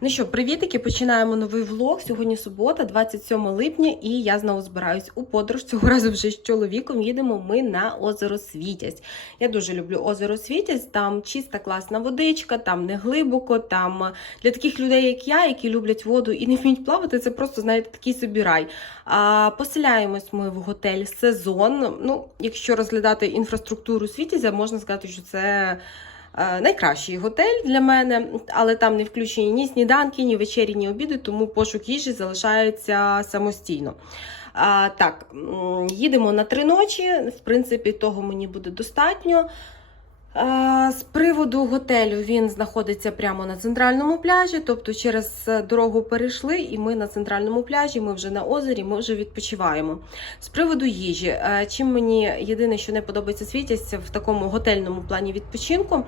Ну що, привітики, починаємо новий влог. Сьогодні субота, 27 липня, і я знову збираюсь у подорож. Цього разу вже з чоловіком їдемо ми на озеро Світязь. Я дуже люблю озеро Світязь. Там чиста класна водичка, там не глибоко. Там для таких людей, як я, які люблять воду і не вміють плавати, це просто знаєте такий собі рай. А, поселяємось ми в готель Сезон. Ну, якщо розглядати інфраструктуру Світязя, можна сказати, що це. Е, Найкращий готель для мене, але там не включені ні сніданки, ні вечері, ні обіди, тому пошук їжі залишається самостійно. А, так, їдемо на три ночі. В принципі, того мені буде достатньо. А, з приводу готелю він знаходиться прямо на центральному пляжі, тобто через дорогу перейшли, і ми на центральному пляжі, ми вже на озері, ми вже відпочиваємо. З приводу їжі, е, чим мені єдине, що не подобається світяться в такому готельному плані відпочинку,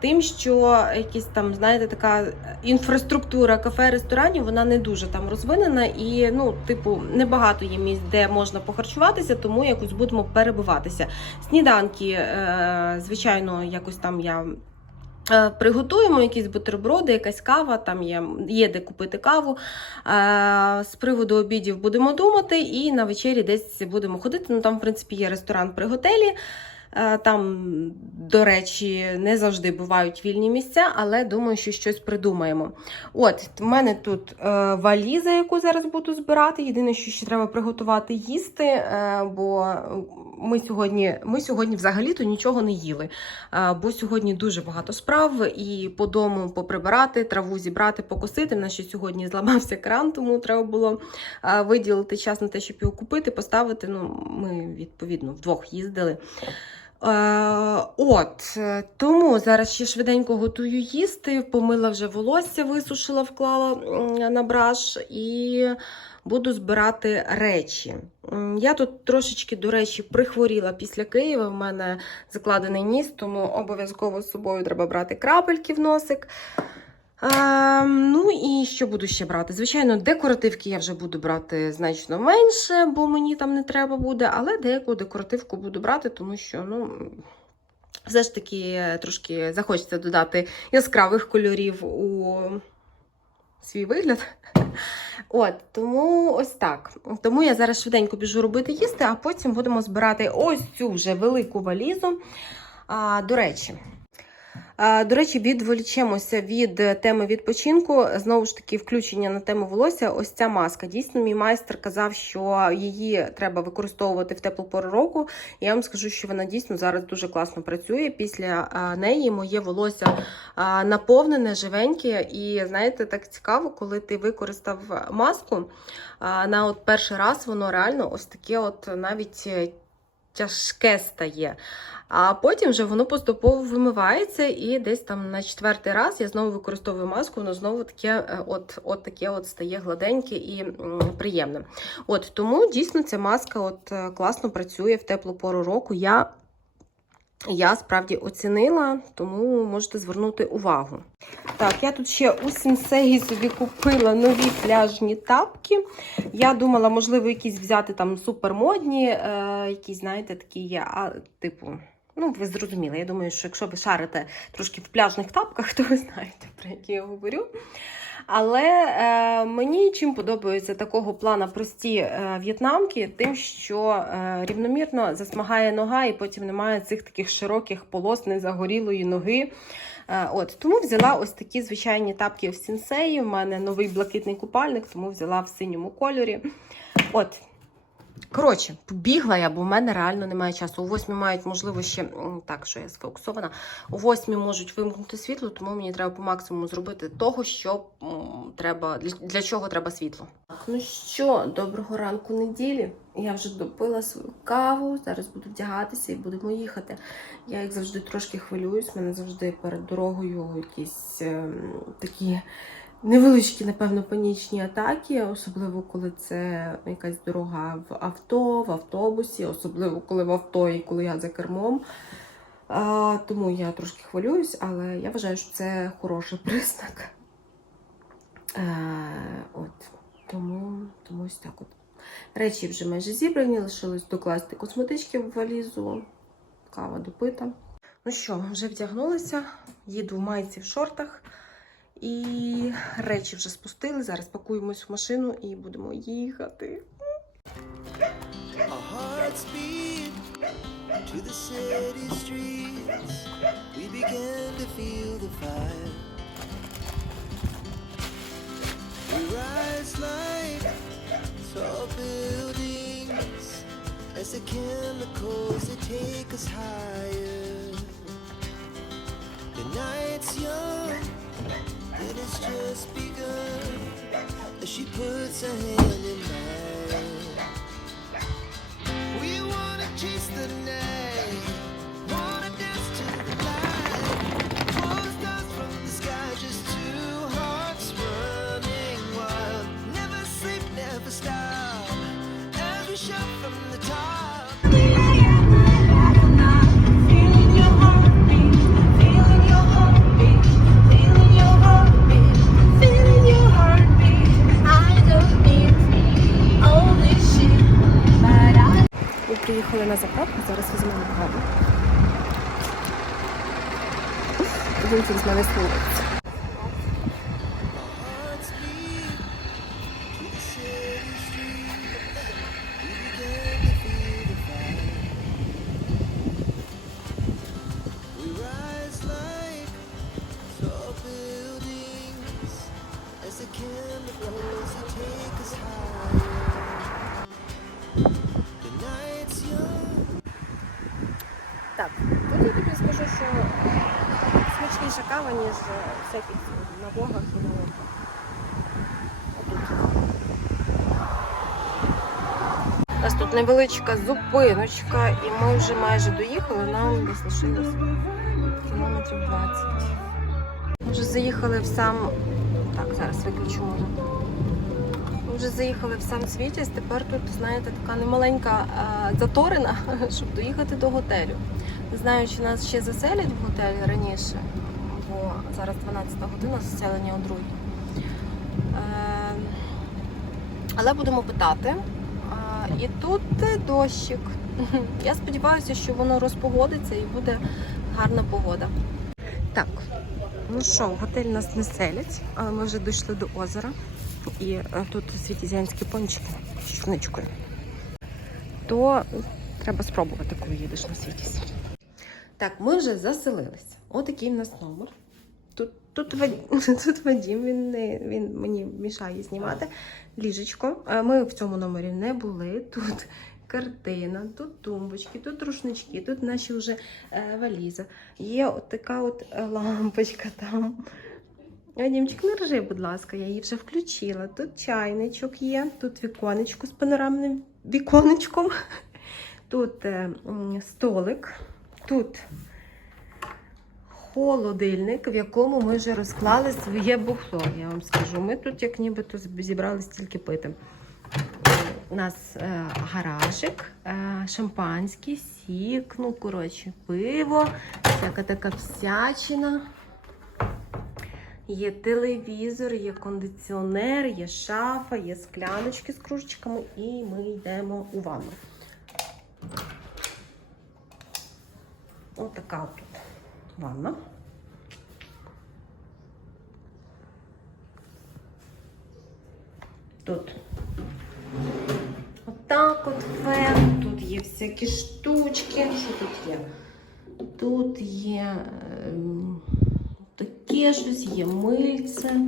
тим, що якісь там, знаєте, така інфраструктура кафе, ресторанів, вона не дуже там розвинена, і ну, типу, небагато є місць, де можна похарчуватися, тому якось будемо перебиватися. Сніданки, е, звичайно, якось там я. е, Приготуємо якісь бутерброди, якась кава, там є, є де купити каву. Е, З приводу обідів будемо думати, і на вечері десь будемо ходити. Ну там, в принципі, є ресторан при готелі. Е, Там, до речі, не завжди бувають вільні місця, але думаю, що щось придумаємо. От, в мене тут валіза, яку зараз буду збирати. Єдине, що ще треба приготувати їсти, бо ми сьогодні, ми сьогодні взагалі-то нічого не їли. Бо сьогодні дуже багато справ, і по дому поприбирати, траву зібрати, покосити. В нас ще сьогодні зламався кран, тому треба було виділити час на те, щоб його купити, поставити. Ну, ми відповідно вдвох їздили. От, тому зараз ще швиденько готую їсти. Помила вже волосся, висушила, вклала на браш і буду збирати речі. Я тут трошечки, до речі, прихворіла після Києва. В мене закладений ніс, тому обов'язково з собою треба брати крапельки в носик. А, ну і що буду ще брати? Звичайно, декоративки я вже буду брати значно менше, бо мені там не треба буде, але деяку декоративку буду брати, тому що, ну. Все ж таки трошки захочеться додати яскравих кольорів у свій вигляд. От, тому ось так. Тому я зараз швиденько біжу робити їсти, а потім будемо збирати ось цю вже велику валізу. А, до речі. До речі, відволічемося від теми відпочинку. Знову ж таки, включення на тему волосся. Ось ця маска. Дійсно, мій майстер казав, що її треба використовувати в теплу пору року. Я вам скажу, що вона дійсно зараз дуже класно працює. Після неї моє волосся наповнене, живеньке. І знаєте, так цікаво, коли ти використав маску на от перший раз, воно реально ось таке, от навіть. Тяжке стає. А потім вже воно поступово вимивається, і десь там на четвертий раз я знову використовую маску, воно знову таке е, от, от таке от стає гладеньке і приємне. От Тому дійсно ця маска от е, класно працює в теплу пору року. Я, я справді оцінила, тому можете звернути увагу. Так, я тут ще у сенсеї собі купила нові пляжні тапки. Я думала, можливо, якісь взяти там супермодні, е, якісь, знаєте, такі є, а, типу. Ну, ви зрозуміли. Я думаю, що якщо ви шарите трошки в пляжних тапках, то ви знаєте, про які я говорю. Але е, мені чим подобаються такого плана прості е, в'єтнамки, тим, що е, рівномірно засмагає нога, і потім немає цих таких широких полос незагорілої ноги. Е, от, тому взяла ось такі звичайні тапки в сінсеї. У мене новий блакитний купальник, тому взяла в синьому кольорі. От. Коротше, побігла я, бо в мене реально немає часу. О восьмі мають, можливо, ще так, що я сфокусована. О восьмі можуть вимкнути світло, тому мені треба по максимуму зробити того, що треба, для, чого треба світло. Ну що, доброго ранку неділі. Я вже допила свою каву. Зараз буду вдягатися і будемо їхати. Я, як завжди, трошки хвилююсь. Мене завжди перед дорогою якісь ем, такі невеличкі, напевно, панічні атаки, особливо коли це якась дорога в авто, в автобусі, особливо коли в авто і коли я за кермом. А, тому я трошки хвилююсь, але я вважаю, що це хороший признак. Е, от, тому, тому ось так от. Речі вже майже зібрані, лишилось докласти косметички в валізу, кава допита. Ну що, вже вдягнулася, їду в майці в шортах І речі вже спустили. Зараз пакуємось в машину і будемо їхати. To the city streets. We began to feel the fire. We rise like tall buildings as the chemicals they take us higher. The night's young Він через мене слухається. Невеличка зупиночка, і ми вже майже доїхали, нам десь кілометрів 20. Ми вже заїхали в сам. Так, зараз виключу може. Ми вже заїхали в сам Світязь, тепер тут, знаєте, така немаленька а, заторина, щоб доїхати до готелю. Не знаю, чи нас ще заселять в готель раніше, бо зараз 12 година заселення о 2. Е, але будемо питати. І тут дощик. Я сподіваюся, що воно розпогодиться і буде гарна погода. Так, ну що, готель нас не селять, але ми вже дійшли до озера. І е, тут світізянські пончики з чорничкою. То треба спробувати, коли їдеш на світість. Так, ми вже заселилися. Отакий в нас номер. Тут, тут, Вад- тут Вадім, він, не, він мені мішає знімати ліжечко. Е, Ми в цьому номері не були. Тут картина, тут тумбочки, тут рушнички, тут наші вже е, валіза. Є от така от е, лампочка там. Вадімчик, не ржи, будь ласка, я її вже включила. Тут чайничок є, тут віконечко з панорамним віконечком. Тут столик, тут холодильник, в якому ми вже розклали своє бухло. Я вам скажу. Ми тут, як нібито зібрали стільки пити. У нас е, гаражик, е, шампанський, сік, ну, коротше, пиво, всяка така всячина. Є телевізор, є кондиціонер, є шафа, є скляночки з кружечками, і ми йдемо у ванну. Ось така от тут ванна. Тут отак от фен, тут є всякі штучки. Що тут є? Тут є ем, таке щось, є мильце,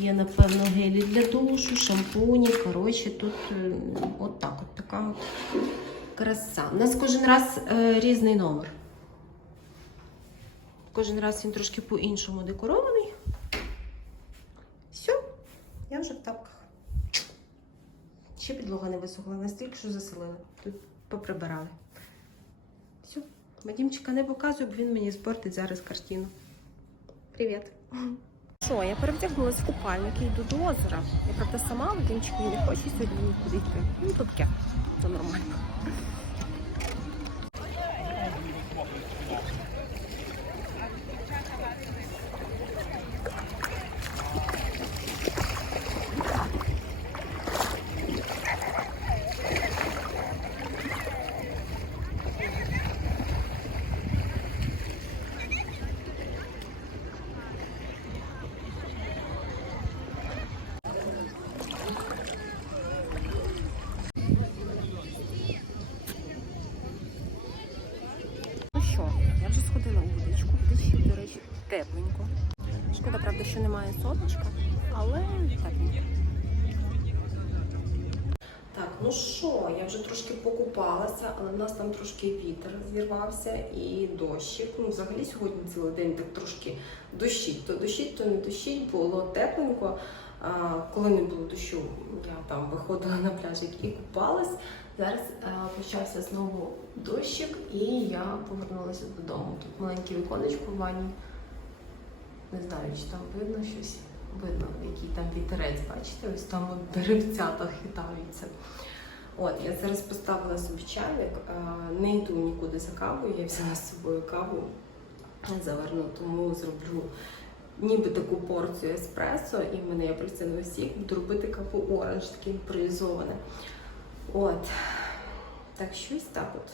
є, напевно, гелі для душу, шампуні. Коротше, тут е, от от така от краса. У нас кожен раз е, різний номер. Кожен раз він трошки по-іншому декорований. Все, я вже в тапках. Ще підлога не висохла, настільки, що заселили. Тут поприбирали. Все, Вадімчика не показую, бо він мені спортить зараз картину. Привіт. Що, я перевдягнулася в купальник і йду до озера. Я правда сама, Вадімчик не хоче сьогодні нікуди йти. Ну, то таке, це нормально. Ну що, я вже трошки покупалася, але в нас там трошки вітер зірвався і дощик. Ну, взагалі сьогодні цілий день так трошки дощить. То дощить, то не дощить, було тепленько. А, коли не було дощу, я там виходила на пляжик і купалась. Зараз а, почався знову дощик, і я повернулася додому. Тут маленьке віконечко в ванні. Не знаю, чи там видно щось. Видно, який там вітерець, бачите, ось там от деревцята хитаються. От, я зараз поставила собі чайник, не йду нікуди за кавою, я взяла з собою каву заверну, тому зроблю ніби таку порцію еспресо, і мене апельсиновий сік, буду робити каву оранж, таке імпровізоване. От. Так, щось так от.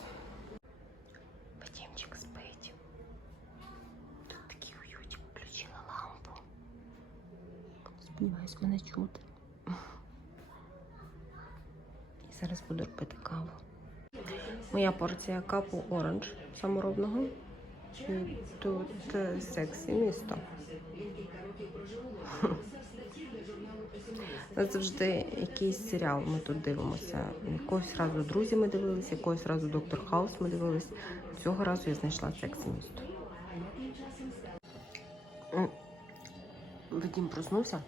Вадимчик спить. Такий уютик, включила лампу. Сподіваюсь, мене чути. І зараз буду робити каву. Моя порція капу оранж саморобного. І тут е, сексі місто. Завжди якийсь серіал ми тут дивимося. Якогось разу друзі ми дивилися, якогось разу доктор Хаус ми дивились. Цього разу я знайшла сексі місто. М. Вадим проснувся.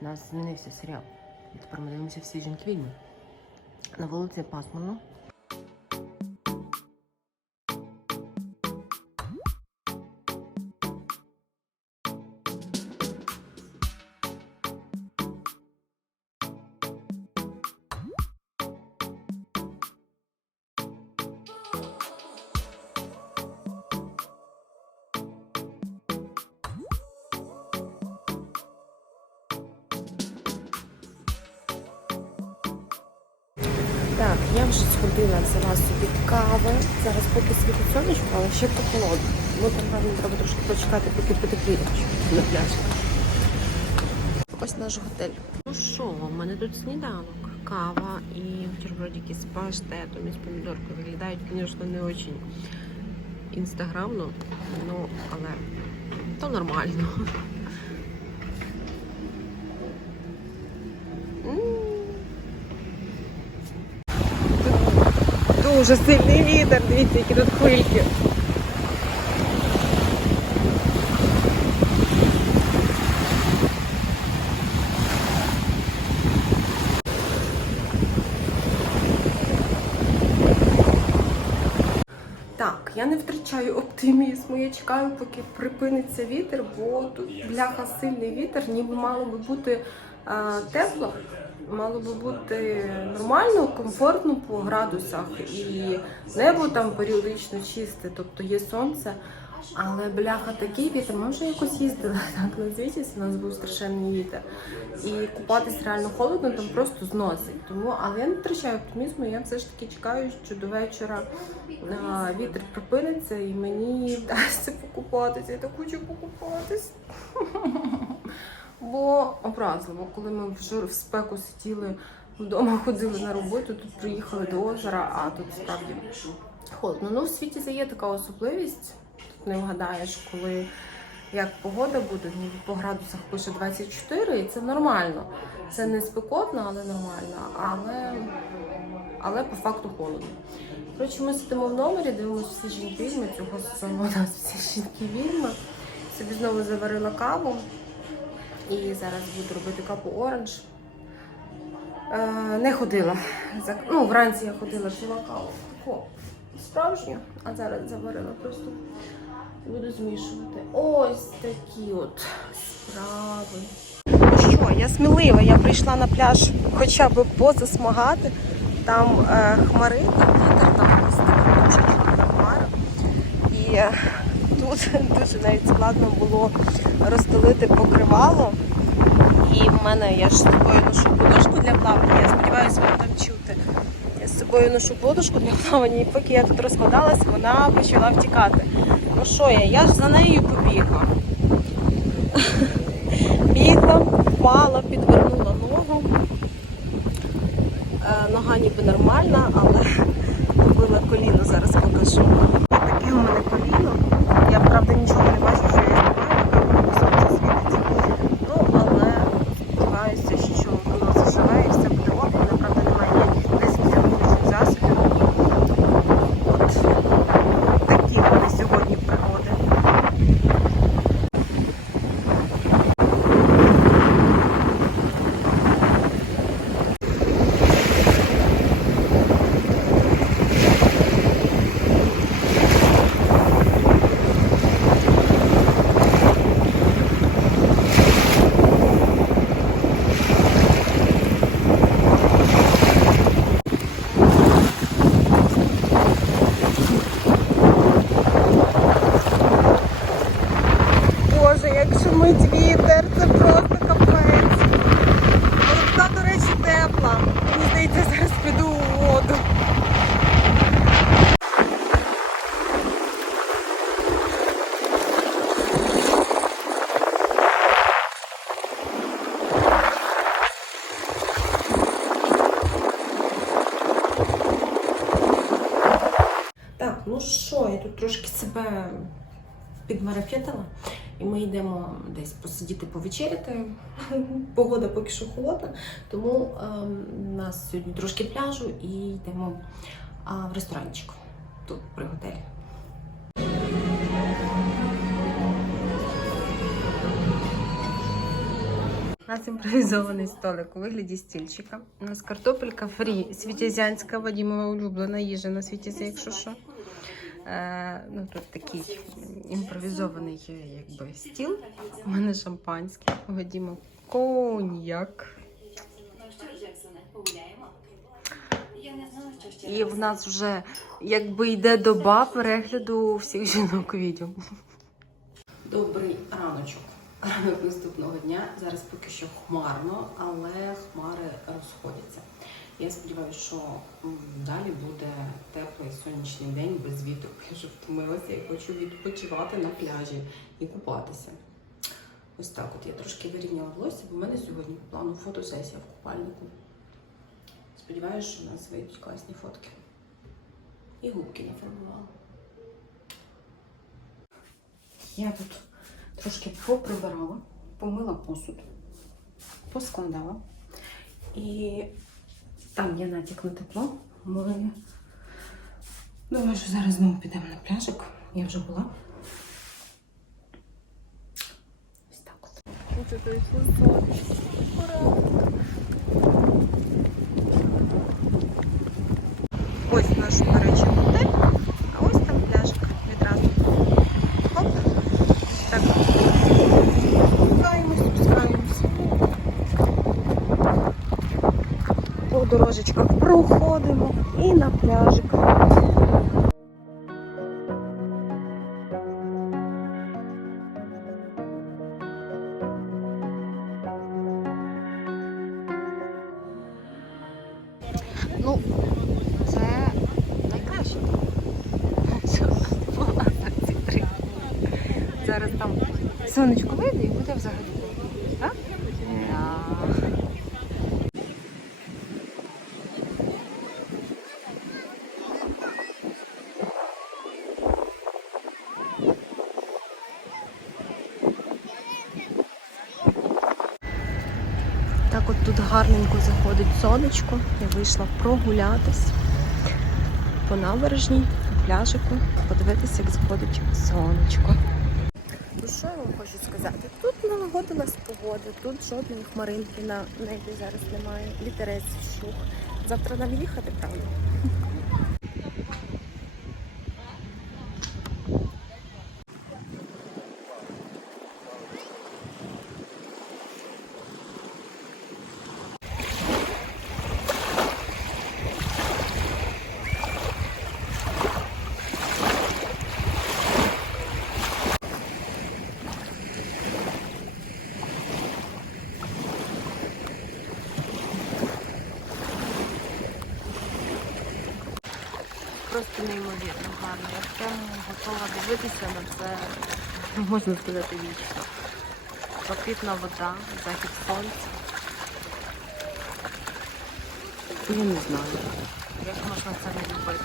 У нас змінився серіал. Тепер ми дивимося всі жінки відьми. На вулиці пасмурно. Так, я вже сходила, взяла собі кави. Зараз поки світить сонечко, але ще прохолодно. Тому там певно треба трошки почекати, поки потепліє щоб на пляжі. Ось наш готель. Ну що, у мене тут сніданок, кава і бутербродики з паштетом і з помідоркою. Виглядають, звісно, не дуже інстаграмно, ну, але то нормально. Дуже сильний вітер, дивіться, які тут хвильки. Так, я не втрачаю оптимізму. Я чекаю, поки припиниться вітер, бо тут бляха сильний вітер, ніби мало би бути а, тепло, мало би бути нормально, комфортно по градусах, і небо там періодично чисте, тобто є сонце. Але бляха такий вітер, ми вже якось їздили так на звітість, у нас був страшенний вітер. І купатись реально холодно, там просто зносить. Тому, але я не втрачаю оптимізму, я все ж таки чекаю, що до вечора а, вітер припиниться і мені вдасться покупатися. Я так хочу покупатись. Бо образливо, коли ми в в спеку сиділи вдома, ходили на роботу, тут приїхали до озера, а тут справді холодно. Ну, в світі це є така особливість. Тут не вгадаєш, коли як погода буде, по градусах пише 24, і це нормально. Це не спекотно, але нормально. Але, але по факту холодно. Коротше, ми сидимо в номері, дивимося всі жінки відьми, цього сезону у нас всі жінки відьми. Собі знову заварила каву. І зараз буду робити капу оранж. Е, не ходила. Ну, вранці я ходила, пила каву. О, справжню, а зараз заварила просто. Буду змішувати. Ось такі от справи. Ну що, я смілива, я прийшла на пляж хоча б позасмагати. Там е, хмари, там вітер, там така дуже хмара. І е, дуже навіть складно було розстелити покривало. І в мене я ж з собою ношу подушку для плавання. Я сподіваюся, вам там чути. Я з собою ношу подушку для плавання, і поки я тут розкладалась, вона почала втікати. Ну що я? Я ж за нею побігла. Бігла, впала, підвернула ногу. Е, нога ніби нормальна, але побила коліно, зараз покажу. Таке у мене коліно. Правда нічого не бачу, що я знімаю. Себе підмарафетила, і ми йдемо десь посидіти повечеряти. Погода поки що холодна, тому ем, у нас сьогодні трошки пляжу і йдемо в ресторанчик тут при готелі. У нас імпровізований столик у вигляді стільчика. У нас картопелька фрі, світязянська, Вадімова улюблена їжа на світі, якщо що. Е, ну, тут такий імпровізований якби, стіл. У мене шампанське, Вадіма коньяк. І в нас вже якби йде доба перегляду всіх жінок відео. Добрий раночок. Ранок наступного дня. Зараз поки що хмарно, але хмари розходяться. Я сподіваюся, що далі буде теплий сонячний день без вітру. Я вже втомилася і хочу відпочивати на пляжі і купатися. Ось так от я трошки вирівняла волосся, бо в мене сьогодні по плану фотосесія в купальнику. Сподіваюся, що в нас вийдуть класні фотки. І губки нафарбувала. Я тут трошки поприбирала, помила посуд, поскладала. І там є натяк на тепло. Ми... Думаю, що зараз знову підемо на пляжик. Я вже була. Ось так от. Ось наш, до речі, готель, а ось там пляжик відразу. Хоп. Так. Спускаємось, спускаємось. По дорожечках проходимо і на пляжик. Ну, це найкраще. Зараз там сонечко вийде і буде взагалі. Так? Да. Так от тут заходить сонечко. Я вийшла прогулятись по набережній, по пляжику, подивитися, як заходить сонечко. Ну що я вам хочу сказати? Тут налагодилась погода, тут жодної хмаринки на небі зараз немає. Вітерець вщух. Завтра нам їхати, правда? Просто неймовірно гарно. Я прям готова дивитися на це, можна сказати, вічно. Блакитна вода, захід сонця. Я не знаю, як можна це не любити.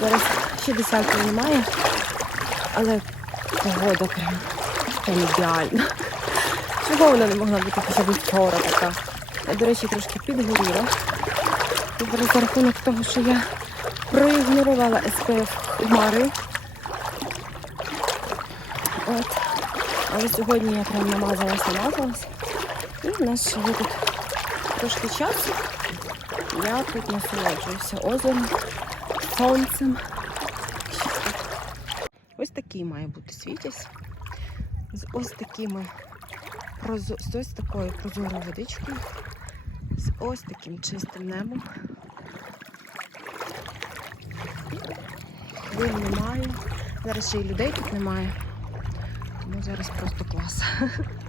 Зараз ще десятки немає, але погода прям, прям ідеальна. Чого вона не могла бути хоча б вчора така? Я, до речі, трошки підгоріла. За рахунок того, що я проігнорувала SPF хмари. От. Але сьогодні я прям намазалась, намазалась. І в нас ще є тут трошки часу. Я тут насолоджуюся озером, сонцем. Ось такий має бути світязь. З ось такими з ось такою прозорою водичкою, з ось таким чистим небом. Хвиль немає. Зараз ще й людей тут немає. Тому зараз просто клас.